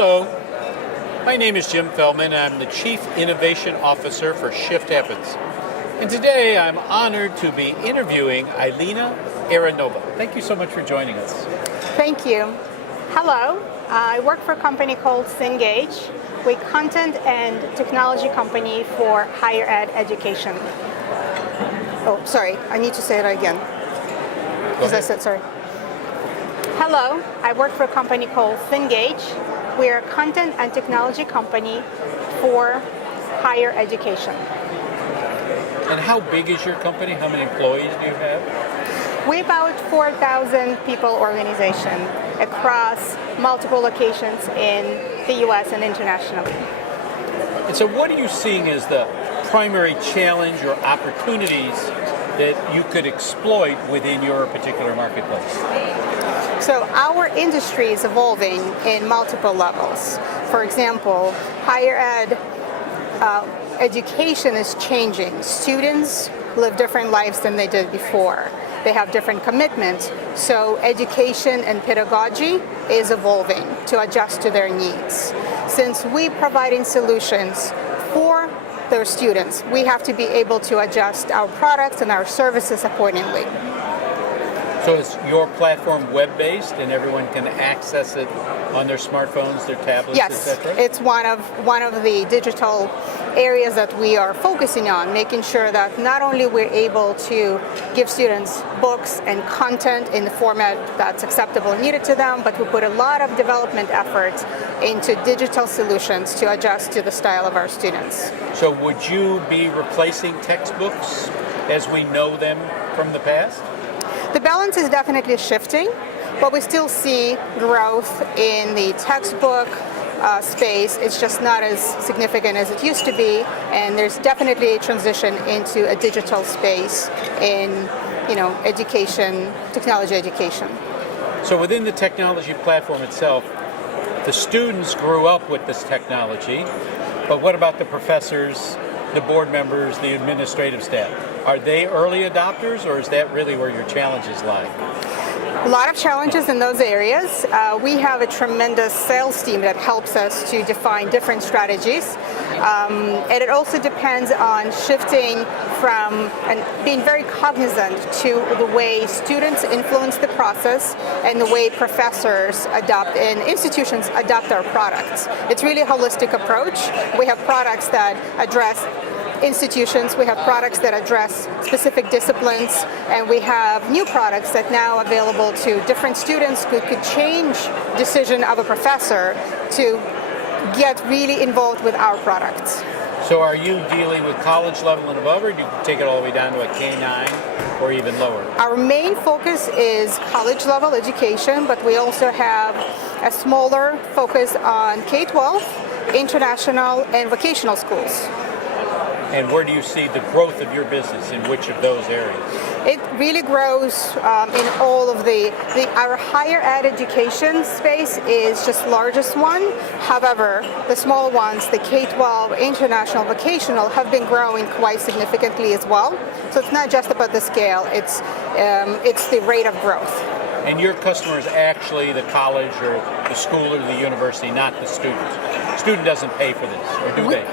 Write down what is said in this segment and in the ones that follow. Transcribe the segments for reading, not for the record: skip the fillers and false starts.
Hello, my name is Jim Feldman. I'm the Chief Innovation Officer for Shift Happens. And today I'm honored to be interviewing Alina Aronova. Thank you so much for joining us. Thank you. Hello, I work for a company called CENGAGE. We're a content and technology company for higher ed education. Oh, sorry, I need to say it again. Because I said sorry. Hello, I work for a company called CENGAGE. We're a content and technology company for higher education. And how big is your company? How many employees do you have? We're about 4,000 people organization across multiple locations in the US and internationally. And so what are you seeing as the primary challenge or opportunities that you could exploit within your particular marketplace? So our industry is evolving in multiple levels. For example, higher ed education is changing. Students live different lives than they did before. They have different commitments. So education and pedagogy is evolving to adjust to their needs. Since we're providing solutions for those students, we have to be able to adjust our products and our services accordingly. So is your platform web-based and everyone can access it on their smartphones, their tablets, Yes, etc.? It's one of the digital areas that we are focusing on, making sure that not only we're able to give students books and content in the format that's acceptable and needed to them, but we put a lot of development effort into digital solutions to adjust to the style of our students. So would you be replacing textbooks as we know them from the past? The balance is definitely shifting, but we still see growth in the textbook space. It's just not as significant as it used to be, and there's definitely a transition into a digital space in, education, technology education. So within the technology platform itself, the students grew up with this technology, but what about the professors, the board members, the administrative staff? Are they early adopters, or is that really where your challenges lie? A lot of challenges in those areas. We have a tremendous sales team that helps us to define different strategies. And it also depends on shifting from and being very cognizant to the way students influence the process and the way professors adopt and institutions adopt our products. It's really a holistic approach. We have products that address institutions, we have products that address specific disciplines, and we have new products that now available to different students who could change decision of a professor to get really involved with our products. So are you dealing with college level and above, or do you take it all the way down to a K-9 or even lower? Our main focus is college level education, but we also have a smaller focus on K-12, international, and vocational schools. And where do you see the growth of your business, in which of those areas? It really grows in all of our higher ed education space is just the largest one. However, the small ones, the K-12, international, vocational, have been growing quite significantly as well. So it's not just about the scale, it's the rate of growth. And your customer is actually the college or the school or the university, not the student. The student doesn't pay for this, or do they?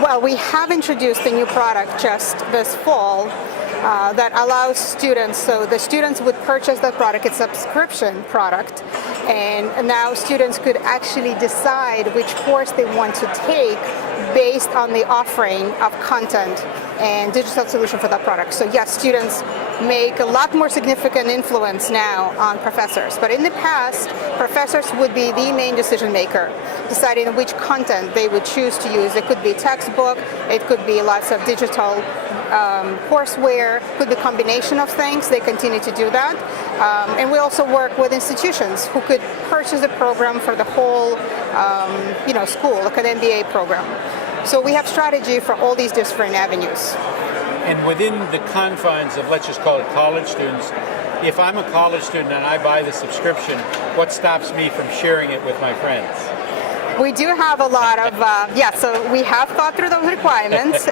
Well, we have introduced a new product just this fall that allows students, so the students would purchase that product, it's a subscription product, and now students could actually decide which course they want to take based on the offering of content and digital solution for that product. So yes, students make a lot more significant influence now on professors. But in the past, professors would be the main decision maker, deciding which content they would choose to use. It could be textbook, it could be lots of digital courseware, could be a combination of things. They continue to do that. And we also work with institutions who could purchase a program for the whole school, like an MBA program. So we have strategy for all these different avenues. And within the confines of, let's just call it college students, if I'm a college student and I buy the subscription, what stops me from sharing it with my friends? We do have a lot of, so we have thought through those requirements.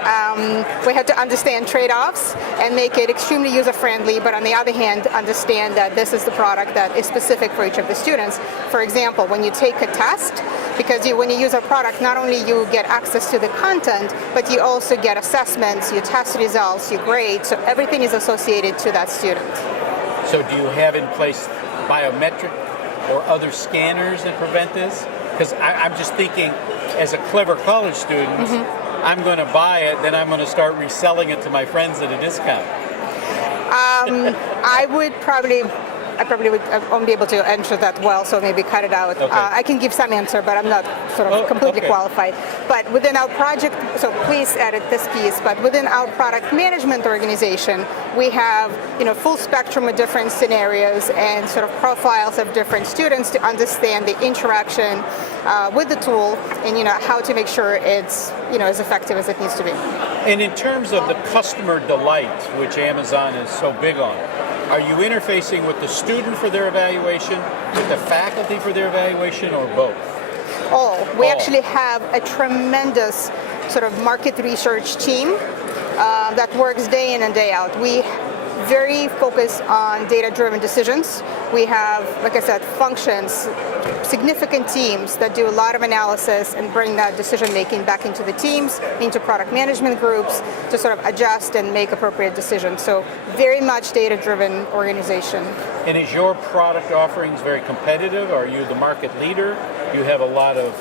We had to understand trade-offs and make it extremely user-friendly, but on the other hand, understand that this is the product that is specific for each of the students. For example, when you take a test, because when you use our product, not only you get access to the content, but you also get assessments, you test results, you grade, so everything is associated to that student. So do you have in place biometric or other scanners that prevent this? Because I'm just thinking, as a clever college student, I'm going to buy it, then I'm going to start reselling it to my friends at a discount. I won't be able to answer that well, so maybe cut it out. Okay. I can give some answer, but I'm not sort of completely qualified. But within our project, so please edit this piece, but within our product management organization, we have full spectrum of different scenarios and sort of profiles of different students to understand the interaction with the tool and how to make sure it's as effective as it needs to be. And in terms of the customer delight, which Amazon is so big on, are you interfacing with the student for their evaluation, with the faculty for their evaluation, or both? We actually have a tremendous sort of market research team that works day in and day out. We very focused on data-driven decisions. We have, like I said, functions, significant teams that do a lot of analysis and bring that decision-making back into the teams, into product management groups to sort of adjust and make appropriate decisions. So very much data-driven organization. And is your product offerings very competitive? Are you the market leader? You have a lot of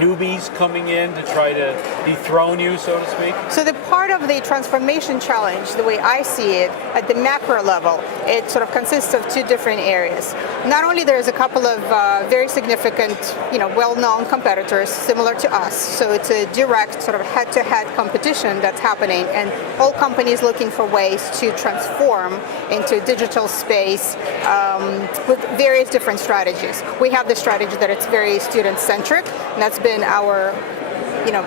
newbies coming in to try to dethrone you, so to speak? So the part of the transformation challenge, the way I see it, at the macro level, it sort of consists of two different areas. Not only there's a couple of very significant, well-known competitors similar to us, so it's a direct sort of head-to-head competition that's happening, and all companies looking for ways to transform into digital space with various different strategies. We have the strategy that it's very student-centric, and that's been our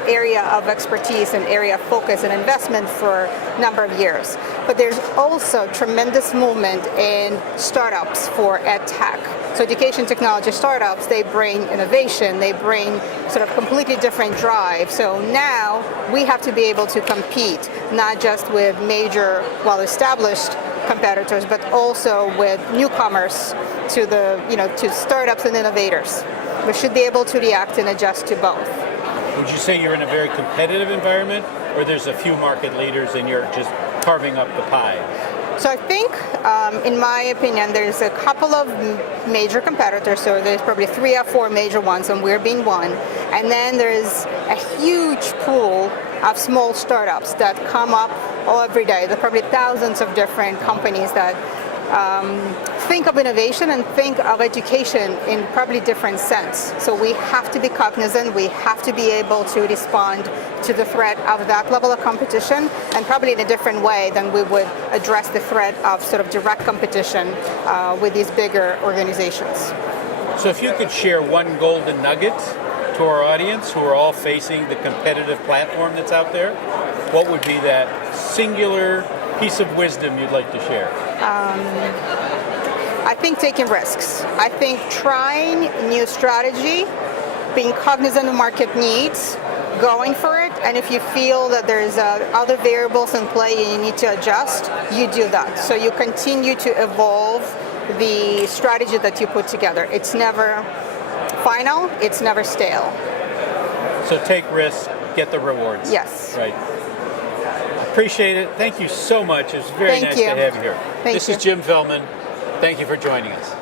area of expertise and area of focus and investment for a number of years. But there's also tremendous movement in startups for ed tech. So education technology startups, they bring innovation, they bring sort of completely different drive. So now we have to be able to compete, not just with major, well-established competitors, but also with newcomers to to startups and innovators. We should be able to react and adjust to both. Would you say you're in a very competitive environment, or there's a few market leaders and you're just carving up the pie? So I think, in my opinion, there's a couple of major competitors. So there's probably 3 or 4 major ones, and we're being one. And then there's a huge pool of small startups that come up every day. There are probably thousands of different companies that think of innovation and think of education in probably different sense. So we have to be cognizant, we have to be able to respond to the threat of that level of competition, and probably in a different way than we would address the threat of sort of direct competition with these bigger organizations. So if you could share one golden nugget to our audience who are all facing the competitive platform that's out there, what would be that singular piece of wisdom you'd like to share? I think taking risks. I think trying new strategy, being cognizant of market needs, going for it, and if you feel that there's other variables in play and you need to adjust, you do that. So you continue to evolve the strategy that you put together. It's never final, it's never stale. So take risks, get the rewards. Yes. Right. Appreciate it. Thank you so much. It's very nice to have you here. Thank This you. is Jim Feldman. Thank you for joining us.